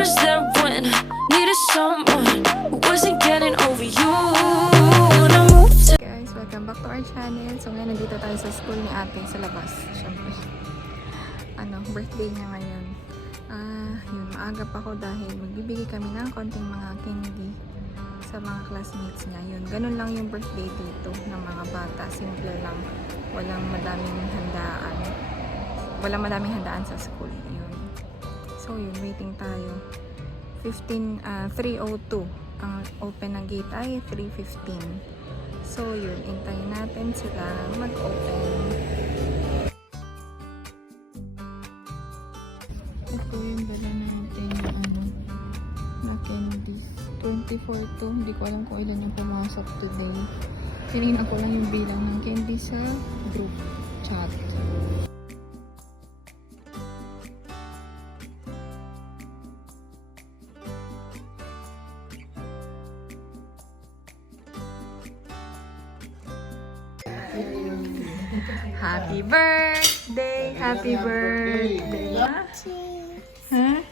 was there when I needed someone who wasn't getting over you. When I moved to Guys, welcome back to our channel. So ngayon nandito tayo sa school ni ate sa labas. Siyempre, birthday niya ngayon. Yun, maaga pa ako dahil magbibigay kami ng konting mga candy sa mga classmates niya. Yun, ganun lang yung birthday dito ng mga bata. Simple lang. Walang madaming handaan. Walang madaming handaan sa school. Yun. So yun, waiting tayo. 3:02. Ang open ng gate ay 3:15. So yun, hintayin natin sila mag-open. Ito yung dala natin na candies. 24 to. Hindi ko alam kung ilan yung pumasok today. Tinignan ko lang yung bilang ng candy sa group chat. Happy birthday! Happy birthday! Huh?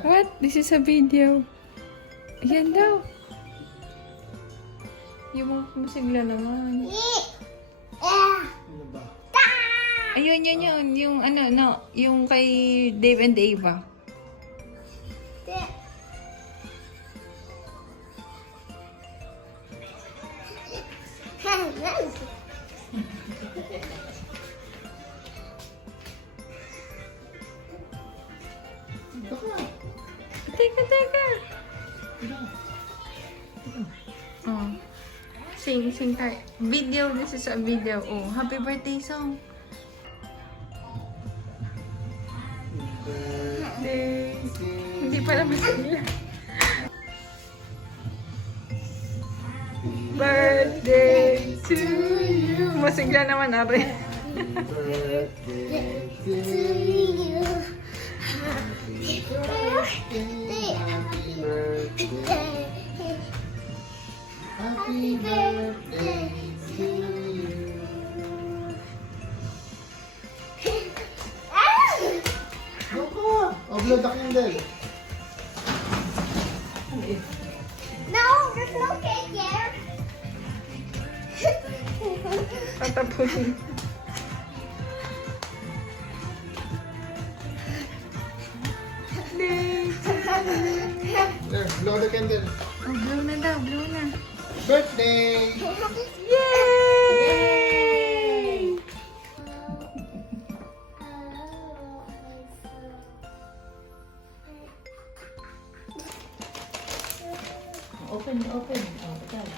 What? This is a video. Ayan daw. Yung mga musigla naman. Ayun, yun. Yung yung kay Dave and Ava. Teka. Oh. Sing tayo. Video, this is a video. Oh, happy birthday song. Birthday. Hindi pala masigla. Birthday to you. Masigla naman, Are. Birthday to you. Happy birthday. Happy birthday. Happy birthday to you. Go! Blow the candle. No, there's no cake here. Tatapusin. There, blow the candle. Oh, blow na daw, blow na. Birthday! Yay! Open. Oh, betul.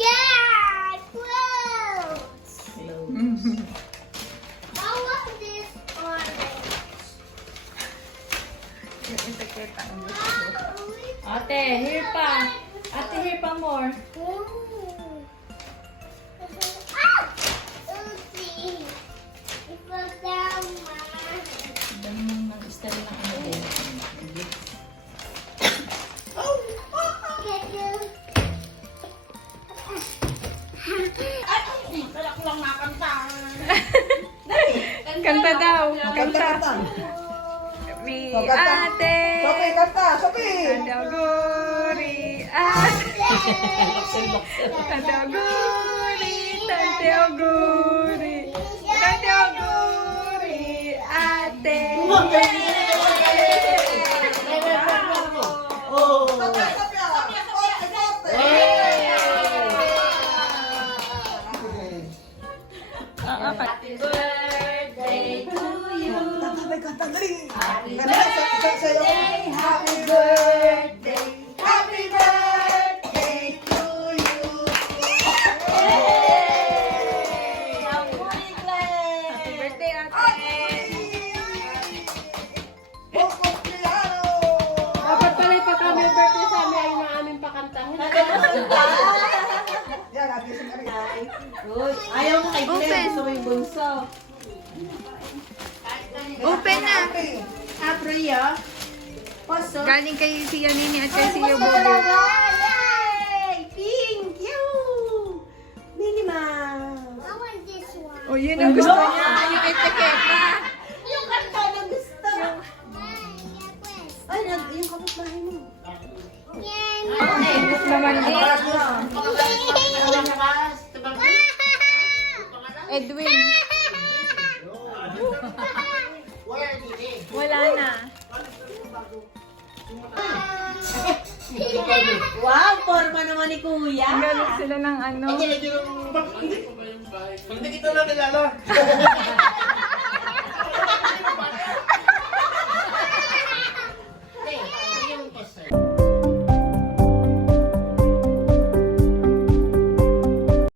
Yeah, clothes. How was this orange? Ate, here pa. Ate, here pa more. Oopsie. It fell down, Mama. Dami nang mag-style ng ano din. Get you. Kanta daw. Kanta. Mi ate. Sophie, kanta! Sophie! Tadaguri ate. Tadaguri. Tadaguri. Tadaguri ate. Happy birthday to you. Tatapay kanta, dali! Happy Sa'yo. birthday, happy birthday. Happy birthday to you! Yay! Happy birthday. Happy birthday, ate. Bokok Piano! Dapat pala ipaka-happy birthday sa amin ay namin pakantahin. Yan, happy birthday. Ayaw mo kay Glenn, Open. gusto mo yung bunso. Open na. Happy. Rhea. Paso. Galing kay si Nini at kay si Bobo. Yay! Thank you! Minnie Mouse. I want this one. Oh, yun ang gusto niya. Yung etiketa. Yung kanta na gusto. Ay, yung kapitbahay mo. Naman din. Edwin. Wala na. Wow, forma naman ni Kuya. Galing sila ng ano. Hindi kita na kilala.